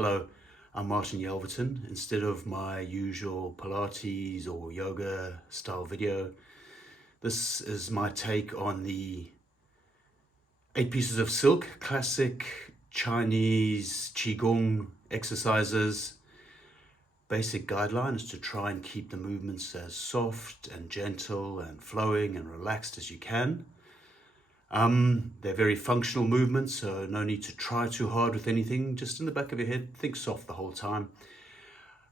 Hello, I'm Martin Yelverton. Instead of my usual Pilates or yoga style video, this is my take on the 8 pieces of silk, classic Chinese qigong exercises. Basic guideline is to try and keep the movements as soft and gentle and flowing and relaxed as you can. They're very functional movements, so no need to try too hard with anything. Just in the back of your head, think soft the whole time.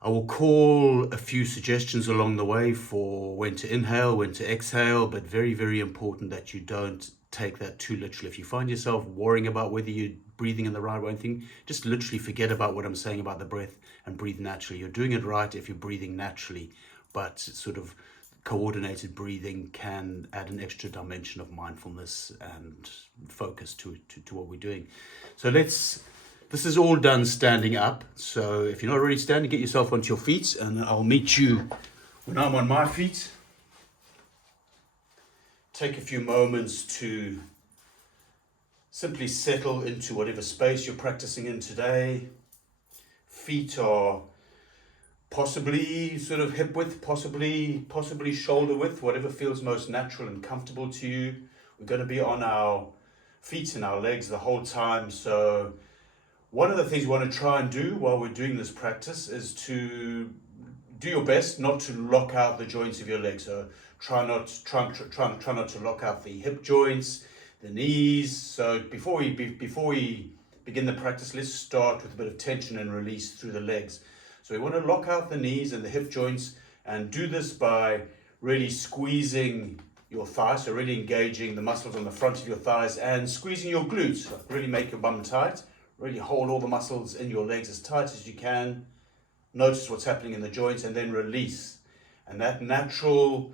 I will call a few suggestions along the way for when to inhale, when to exhale, but very, very important that you don't take that too literally. If you find yourself worrying about whether you're breathing in the right way and thing, just literally forget about what I'm saying about the breath and breathe naturally. You're doing it right if you're breathing naturally, but sort of coordinated breathing can add an extra dimension of mindfulness and focus to what we're doing. So this is all done standing up. So if you're not already standing, get yourself onto your feet and I'll meet you when I'm on my feet. Take a few moments to simply settle into whatever space you're practicing in today. Feet are possibly sort of hip width, possibly shoulder width, whatever feels most natural and comfortable to you. We're going to be on our feet and our legs the whole time. So one of the things you want to try and do while we're doing this practice is to do your best not to lock out the joints of your legs. So try not to lock out the hip joints, the knees. So before we begin the practice, let's start with a bit of tension and release through the legs. So we want to lock out the knees and the hip joints and do this by really squeezing your thighs, so really engaging the muscles on the front of your thighs and squeezing your glutes. So really make your bum tight, really hold all the muscles in your legs as tight as you can. Notice what's happening in the joints and then release. And that natural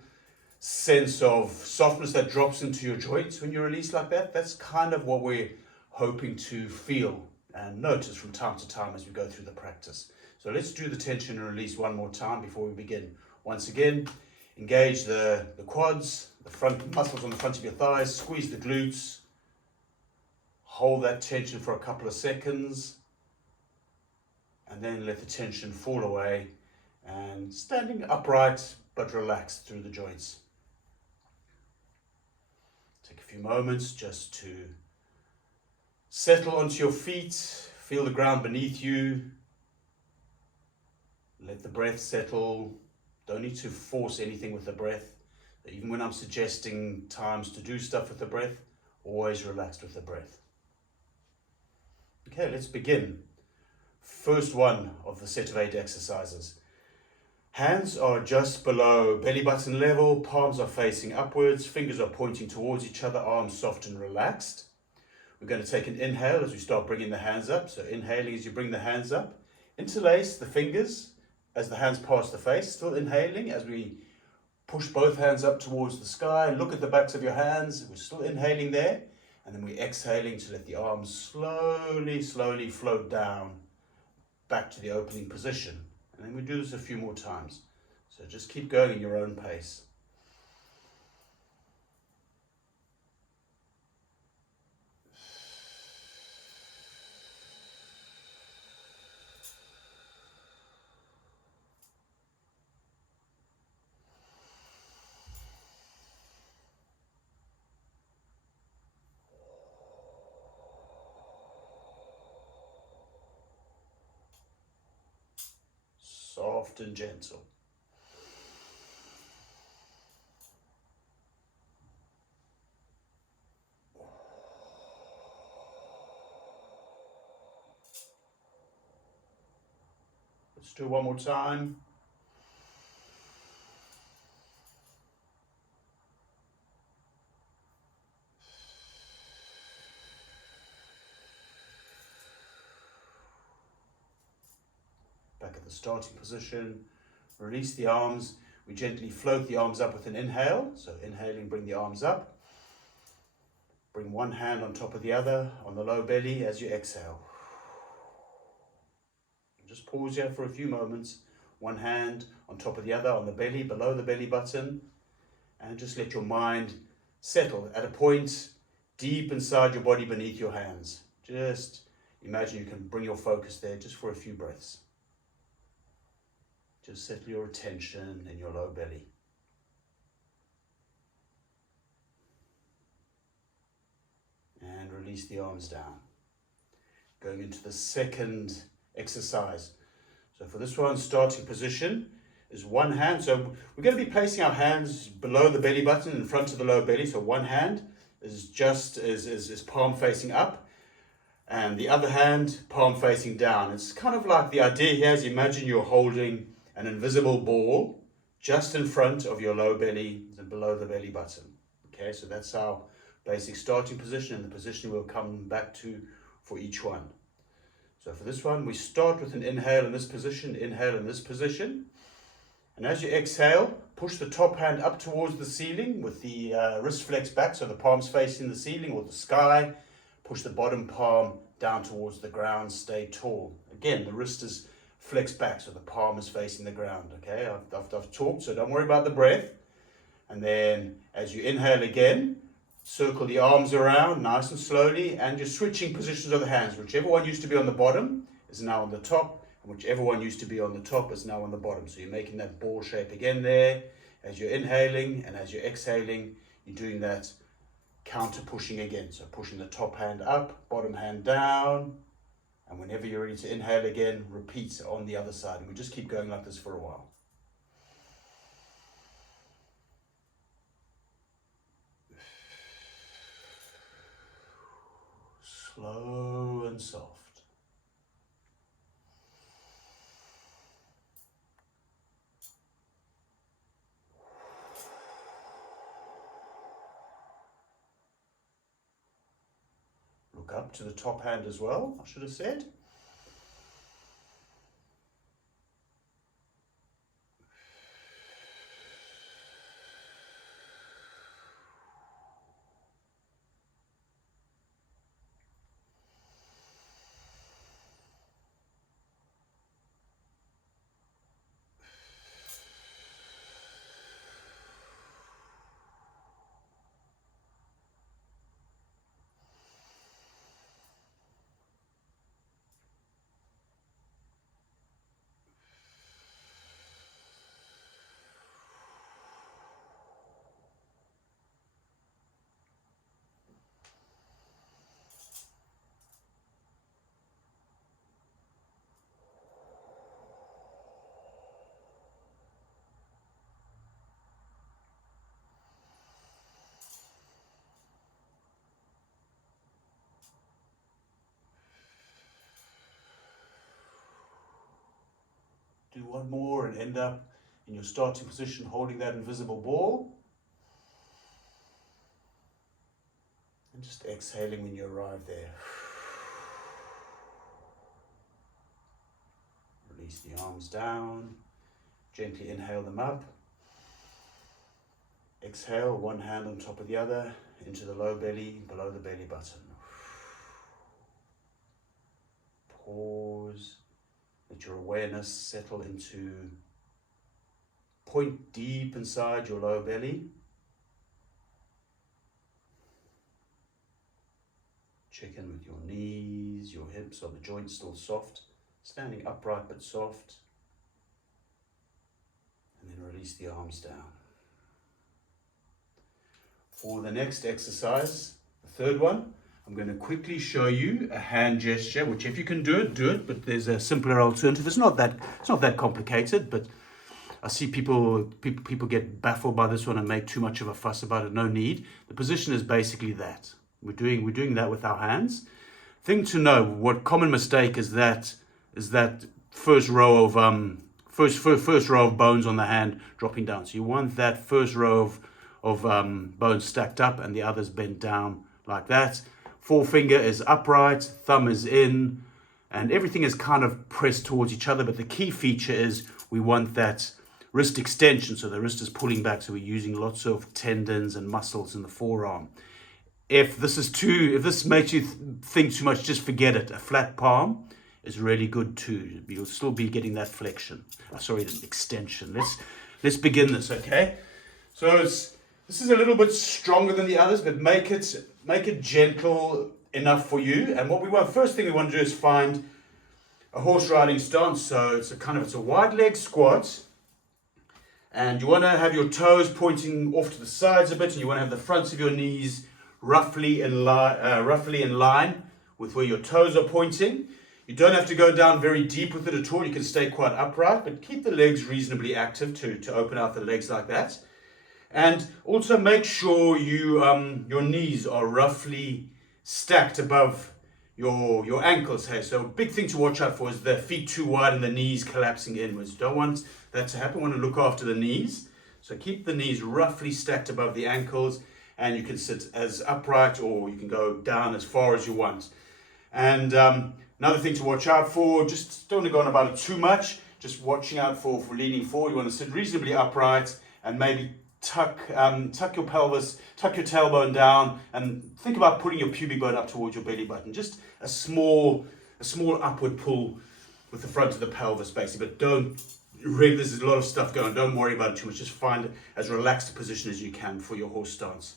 sense of softness that drops into your joints when you release like that, that's kind of what we're hoping to feel and notice from time to time as we go through the practice. So let's do the tension and release one more time before we begin. Once again, engage the quads, the front muscles on the front of your thighs, squeeze the glutes, hold that tension for a couple of seconds, and then let the tension fall away and standing upright but relaxed through the joints. Take a few moments just to settle onto your feet, feel the ground beneath you. Let the breath settle. Don't need to force anything with the breath. Even when I'm suggesting times to do stuff with the breath, always relaxed with the breath. Okay, let's begin. First one of the set of 8 exercises. Hands are just below belly button level, palms are facing upwards, fingers are pointing towards each other, arms soft and relaxed. We're going to take an inhale as we start bringing the hands up. So inhaling as you bring the hands up. Interlace the fingers as the hands pass the face, still inhaling as we push both hands up towards the sky. Look at the backs of your hands. We're still inhaling there. And then we're exhaling to let the arms slowly float down back to the opening position. And then we do this a few more times. So just keep going in your own pace. Soft and gentle. Let's do one more time. Back at the starting position, release the arms. We gently float the arms up with an inhale. So inhaling, bring the arms up. Bring one hand on top of the other on the low belly as you exhale. Just pause here for a few moments. One hand on top of the other on the belly, below the belly button. And just let your mind settle at a point deep inside your body beneath your hands. Just Imagine you can bring your focus there just for a few breaths. Just settle your attention in your low belly. And release the arms down. Going into the second exercise. So for this one, starting position is one hand. So we're going to be placing our hands below the belly button in front of the lower belly. So one hand is just is palm facing up, and the other hand palm facing down. It's kind of like, the idea here is, imagine you're holding an invisible ball just in front of your low belly and below the belly button. Okay, so that's our basic starting position, and the position we'll come back to for each one. So for this one, we start with an inhale in this position, inhale in this position. And as you exhale, push the top hand up towards the ceiling with the wrist flexed back, so the palms facing the ceiling or the sky. Push the bottom palm down towards the ground, stay tall. Again, the wrist is flexed back, so the palm is facing the ground. Okay, I've talked, so don't worry about the breath. And then as you inhale again, circle the arms around nice and slowly, and you're switching positions of the hands. Whichever one used to be on the bottom is now on the top, and whichever one used to be on the top is now on the bottom. So you're making that ball shape again there. As you're inhaling and as you're exhaling, you're doing that counter pushing again. So pushing the top hand up, bottom hand down, and whenever you're ready to inhale again, repeat on the other side. And we just keep going like this for a while. Slow and soft. Look up to the top hand as well, I should have said. Do one more and end up in your starting position holding that invisible ball. And just exhaling when you arrive there. Release the arms down. Gently inhale them up. Exhale, one hand on top of the other, into the low belly, below the belly button. Pause. Let your awareness settle into point deep inside your low belly. Check in with your knees, your hips, are the joints still soft? Standing upright but soft. And then release the arms down. For the next exercise, the third one, I'm going to quickly show you a hand gesture, which if you can do it, but there's a simpler alternative. It's not that complicated, but I see people get baffled by this one and make too much of a fuss about it. No need. The position is basically that. We're doing that with our hands. Thing to know, what common mistake is that first row of first row of bones on the hand dropping down. So you want that first row of bones stacked up and the others bent down like that. Forefinger is upright, thumb is in, and everything is kind of pressed towards each other. But the key feature is we want that wrist extension, so the wrist is pulling back. So we're using lots of tendons and muscles in the forearm. If this makes you think too much, just forget it. A flat palm is really good too. You'll still be getting that flexion. The extension. Let's begin this, okay? So this is a little bit stronger than the others, but make it gentle enough for you. And what we want, first thing we want to do is find a horse riding stance. So it's a wide leg squat, and you want to have your toes pointing off to the sides a bit, and you want to have the fronts of your knees roughly in line with where your toes are pointing. You don't have to go down very deep with it at all. You can stay quite upright, but keep the legs reasonably active to open out the legs like that. And also make sure your knees are roughly stacked above your ankles. Hey, so a big thing to watch out for is the feet too wide and the knees collapsing inwards. Don't want that to happen. You want to look after the knees. So keep the knees roughly stacked above the ankles, and you can sit as upright or you can go down as far as you want. And another thing to watch out for, just don't want to go on about it too much, just watching out for leaning forward. You want to sit reasonably upright and maybe tuck your pelvis, tuck your tailbone down, and think about putting your pubic bone up towards your belly button. Just a small upward pull with the front of the pelvis, basically. But there's a lot of stuff going on. Don't worry about it too much. Just find as relaxed a position as you can for your horse stance.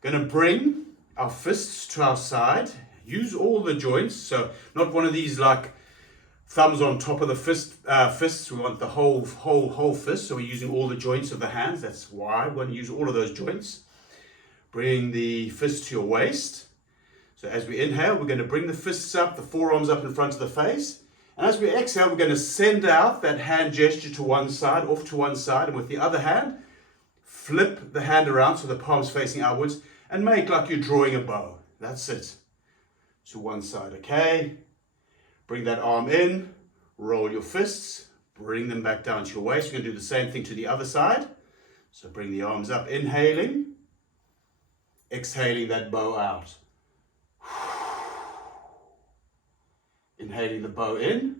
Going to bring our fists to our side. Use all the joints, so not one of these like thumbs on top of the fists. We want the whole fist, so we're using all the joints of the hands. That's why we want to use all of those joints. Bring the fist to your waist. So as we inhale, we're going to bring the fists up, the forearms up in front of the face. And as we exhale, we're going to send out that hand gesture to one side, off to one side, and with the other hand, flip the hand around so the palm's facing outwards, and make like you're drawing a bow. That's it. To one side, okay? Bring that arm in, roll your fists, bring them back down to your waist. We're going to do the same thing to the other side. So bring the arms up, inhaling, exhaling that bow out. Inhaling the bow in,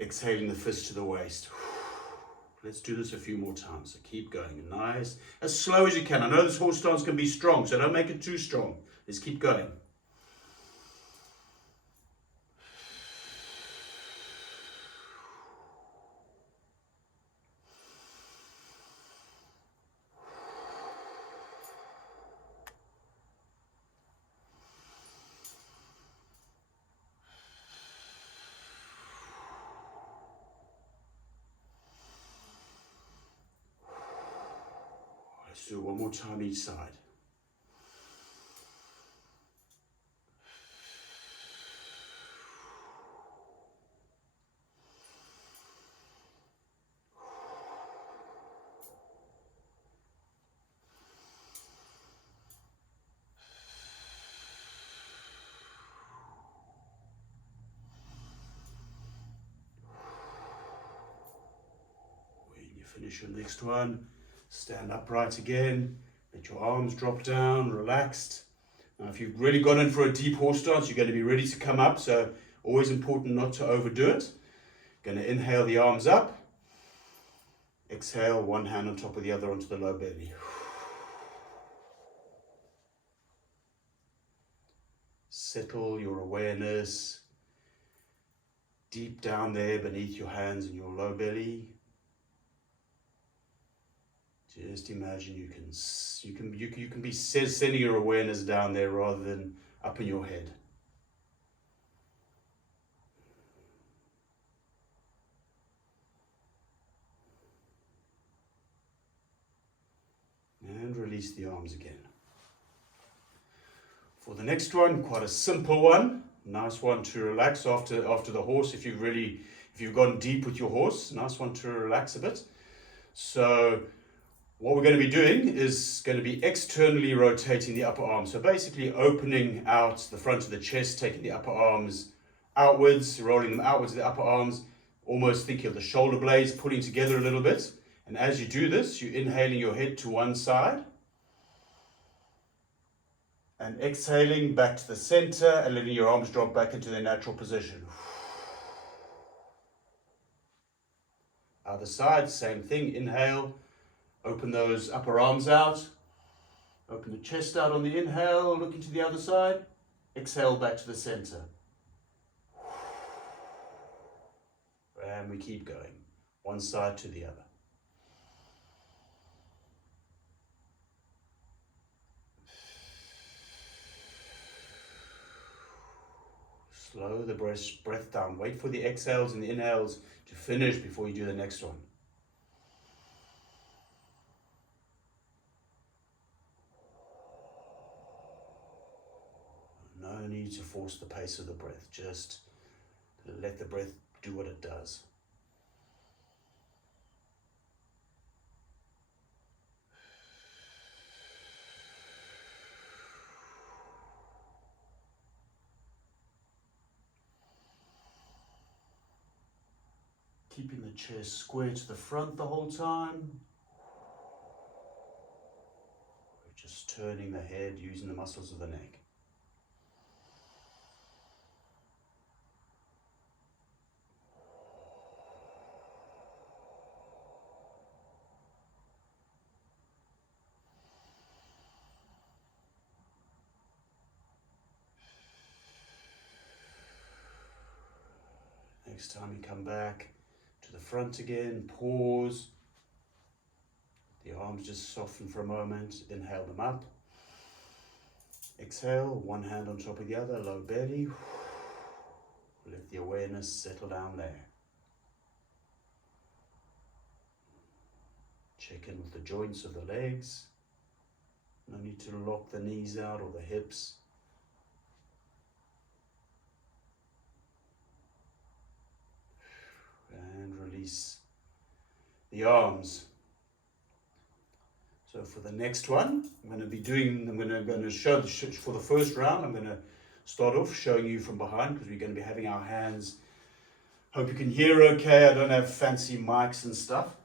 exhaling the fist to the waist. Let's do this a few more times. So keep going, nice, as slow as you can. I know this horse stance can be strong, so don't make it too strong. Let's keep going. Let's do it one more time each side. When you finish your next one, stand upright again, let your arms drop down, relaxed. Now if you've really gone in for a deep horse stance, you're going to be ready to come up, so always important not to overdo it. Going to inhale the arms up, exhale one hand on top of the other onto the low belly. Settle your awareness deep down there beneath your hands and your low belly. Just imagine you can be sending your awareness down there rather than up in your head. And release the arms again. For the next one, quite a simple one, nice one to relax after the horse. If you've gone deep with your horse, nice one to relax a bit. So what we're going to be doing is going to be externally rotating the upper arm. So basically opening out the front of the chest, taking the upper arms outwards, rolling them outwards, the upper arms, almost thinking of the shoulder blades pulling together a little bit. And as you do this, you're inhaling your head to one side and exhaling back to the center and letting your arms drop back into their natural position. Other side, same thing, inhale. Open those upper arms out. Open the chest out on the inhale, looking to the other side. Exhale back to the center. And we keep going, one side to the other. Slow the breath down. Wait for the exhales and the inhales to finish before you do the next one. No need to force the pace of the breath. Just let the breath do what it does. Keeping the chair square to the front the whole time. Just turning the head using the muscles of the neck. Next time you come back to the front again, pause. The arms just soften for a moment, inhale them up. Exhale, one hand on top of the other, low belly. Let the awareness settle down there. Check in with the joints of the legs. No need to lock the knees out or the hips. And release the arms. So for the next one, I'm going to show for the first round, I'm going to start off showing you from behind because we're going to be having our hands. Hope you can hear okay. I don't have fancy mics and stuff.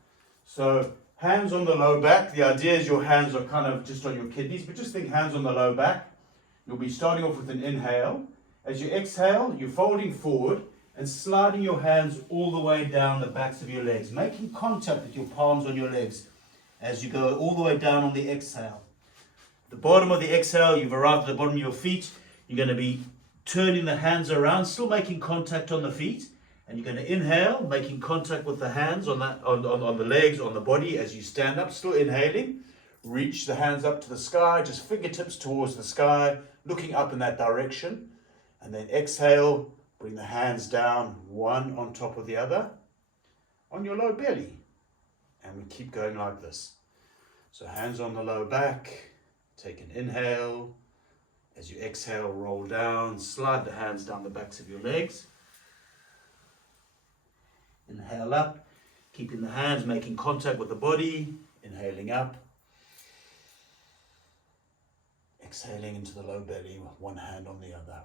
So hands on the low back. The idea is your hands are kind of just on your kidneys, but just think hands on the low back. You'll be starting off with an inhale. As you exhale, you're folding forward and sliding your hands all the way down the backs of your legs, making contact with your palms on your legs as you go all the way down on the exhale. The bottom of the exhale, you've arrived at the bottom of your feet. You're going to be turning the hands around, still making contact on the feet. And you're going to inhale, making contact with the hands on the legs, on the body as you stand up, still inhaling. Reach the hands up to the sky, just fingertips towards the sky, looking up in that direction. And then exhale, bring the hands down, one on top of the other, on your low belly. And we keep going like this. So hands on the low back, take an inhale. As you exhale, roll down, slide the hands down the backs of your legs. Inhale up, keeping the hands making contact with the body, inhaling up. Exhaling into the low belly with one hand on the other.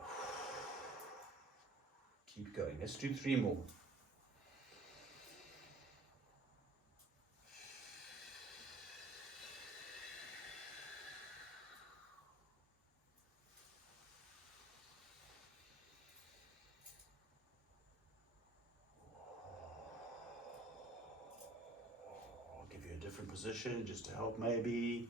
Keep going. Let's do 3 more. I'll give you a different position just to help maybe.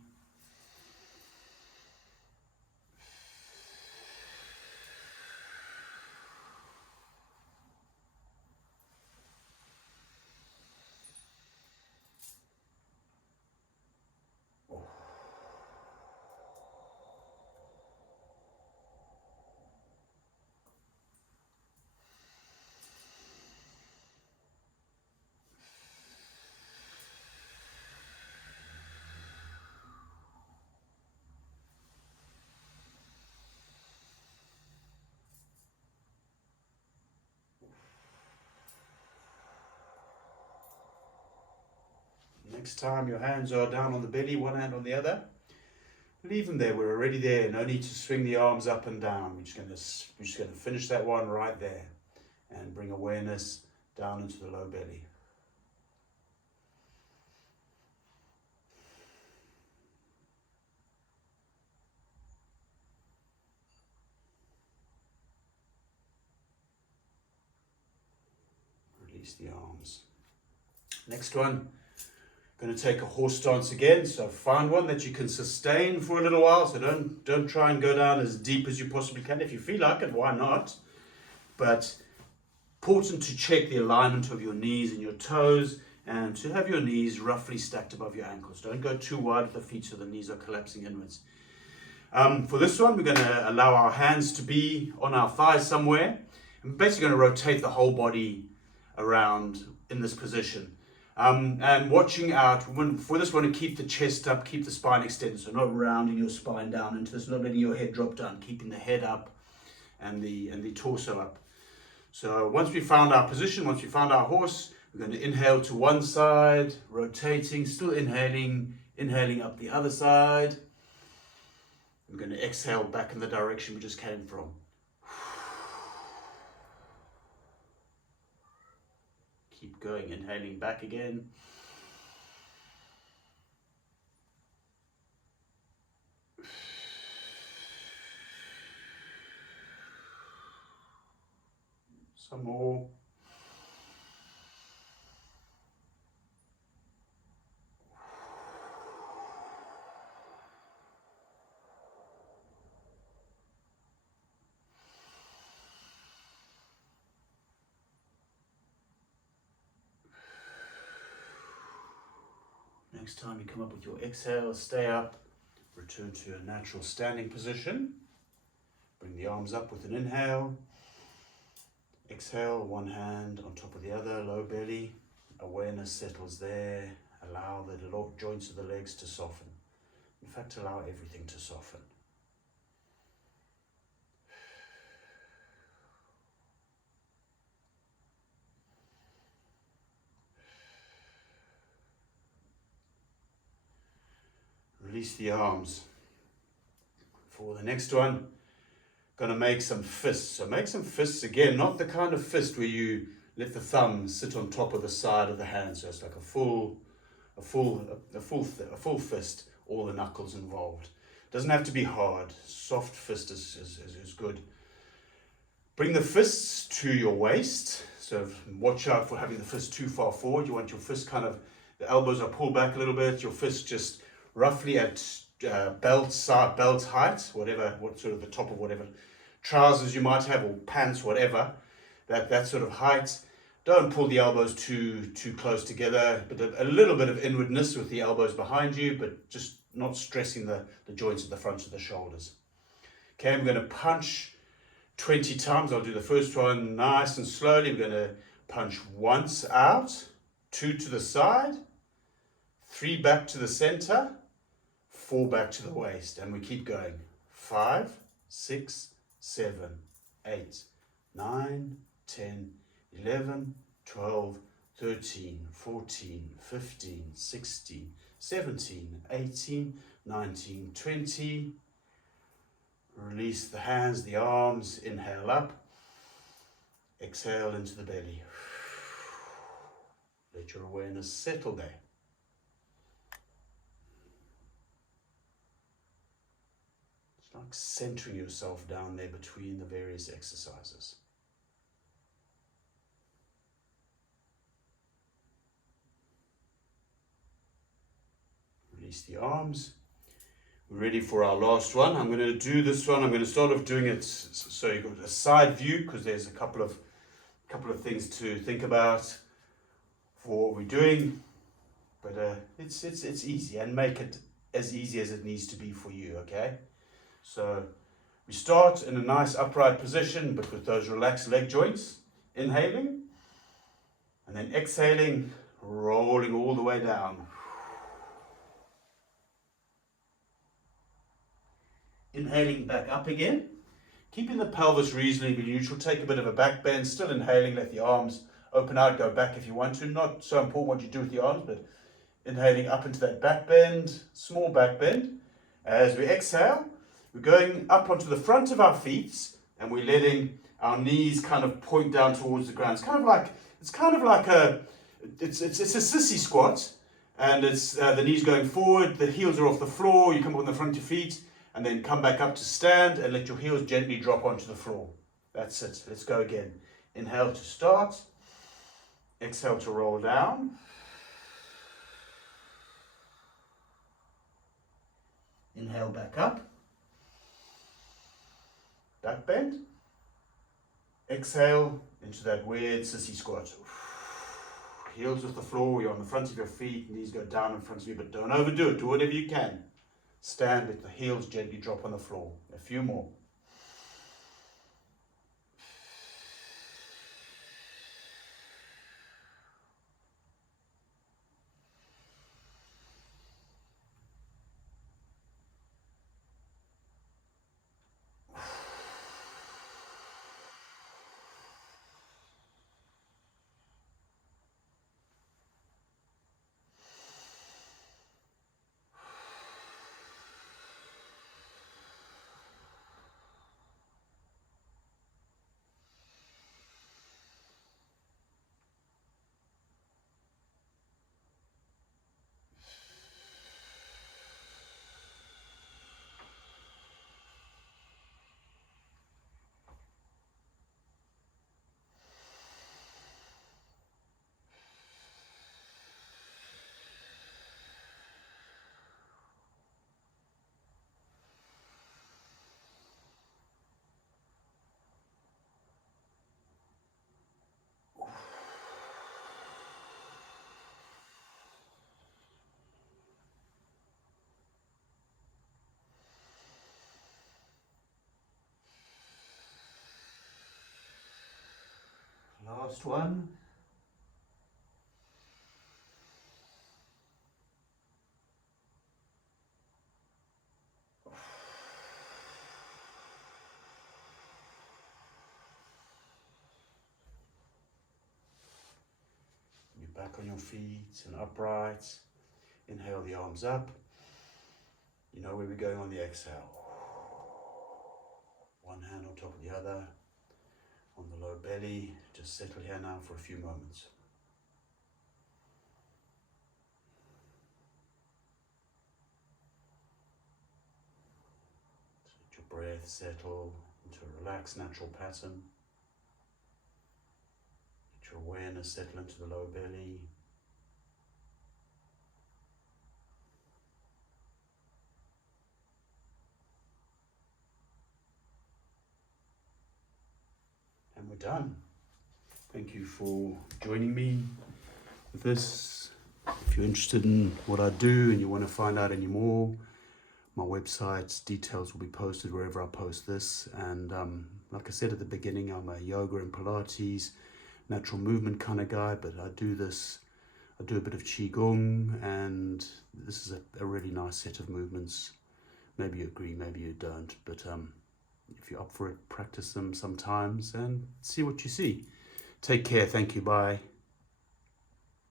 Next time your hands are down on the belly, one hand on the other. Leave them there, we're already there. No need to swing the arms up and down. We're just going to finish that one right there and bring awareness down into the low belly. Release the arms. Next one. Going to take a horse stance again, so find one that you can sustain for a little while. So don't try and go down as deep as you possibly can. If you feel like it, why not? But important to check the alignment of your knees and your toes and to have your knees roughly stacked above your ankles. Don't go too wide with the feet so the knees are collapsing inwards. For this one, we're going to allow our hands to be on our thighs somewhere. I'm basically going to rotate the whole body around in this position. And watching out, for this one, to keep the chest up, keep the spine extended, so not rounding your spine down into this, not letting your head drop down, keeping the head up and the torso up. So once we found our position, once we found our horse, we're going to inhale to one side, rotating, still inhaling up the other side. We're going to exhale back in the direction we just came from. Keep going, inhaling back again. Some more. Next time you come up with your exhale, stay up, return to a natural standing position. Bring the arms up with an inhale. Exhale, one hand on top of the other, low belly. Awareness settles there. Allow the joints of the legs to soften. In fact, allow everything to soften. Release the arms. For the next one, going to make some fists. So make some fists again, not the kind of fist where you let the thumb sit on top of the side of the hand. So it's like a full fist, all the knuckles involved. Doesn't have to be hard. Soft fist is good. Bring the fists to your waist. So watch out for having the fist too far forward. You want your fist kind of, the elbows are pulled back a little bit. Your fist just roughly at belt height, what sort of the top of whatever trousers you might have or pants, whatever, that sort of height. Don't pull the elbows too close together, but a little bit of inwardness with the elbows behind you, but just not stressing the joints at the front of the shoulders. Okay, I'm going to punch 20 times. I'll do the first one nice and slowly. We're going to punch once out, 2 to the side, 3 back to the center, 4 back to the waist, and we keep going. 5, 6, 7, 8, 9, 10, 11, 12, 13, 14, 15, 16, 17, 18, 19, 20. Release the hands, the arms, inhale up, exhale into the belly. Let your awareness settle there. It's like centering yourself down there between the various exercises. Release the arms. We're ready for our last one. I'm going to do this one. I'm going to start off doing it so you've got a side view, because there's a couple of things to think about for what we're doing. But it's easy, and make it as easy as it needs to be for you, okay? So we start in a nice upright position, but with those relaxed leg joints. Inhaling, and then exhaling, rolling all the way down. Inhaling back up again, keeping the pelvis reasonably neutral. Take a bit of a back bend, still inhaling, let the arms open out, go back if you want to. Not so important what you do with the arms, but inhaling up into that back bend, small back bend. As we exhale, we're going up onto the front of our feet, and we're letting our knees kind of point down towards the ground. It's kind of like a sissy squat, and it's the knees going forward, the heels are off the floor. You come up on the front of your feet, and then come back up to stand and let your heels gently drop onto the floor. That's it. Let's go again. Inhale to start. Exhale to roll down. Inhale back up. Back bend. Exhale into that weird sissy squat. Heels off the floor. You're on the front of your feet. Knees go down in front of you, but don't overdo it. Do whatever you can. Stand with the heels gently drop on the floor. A few more. Last one. You're back on your feet and upright. Inhale the arms up. You know where we're going on the exhale. One hand on top of the other. On the low belly. Just settle here now for a few moments. Let your breath settle into a relaxed natural pattern. Let your awareness settle into the lower belly. And we're done. Thank you for joining me with this. If you're interested in what I do and you want to find out any more, my website's details will be posted wherever I post this. And like I said at the beginning, I'm a yoga and Pilates, natural movement kind of guy, but I do a bit of qigong, and this is a really nice set of movements. Maybe you agree, maybe you don't, but if you're up for it, practice them sometimes and see what you see. Take care. Thank you. Bye.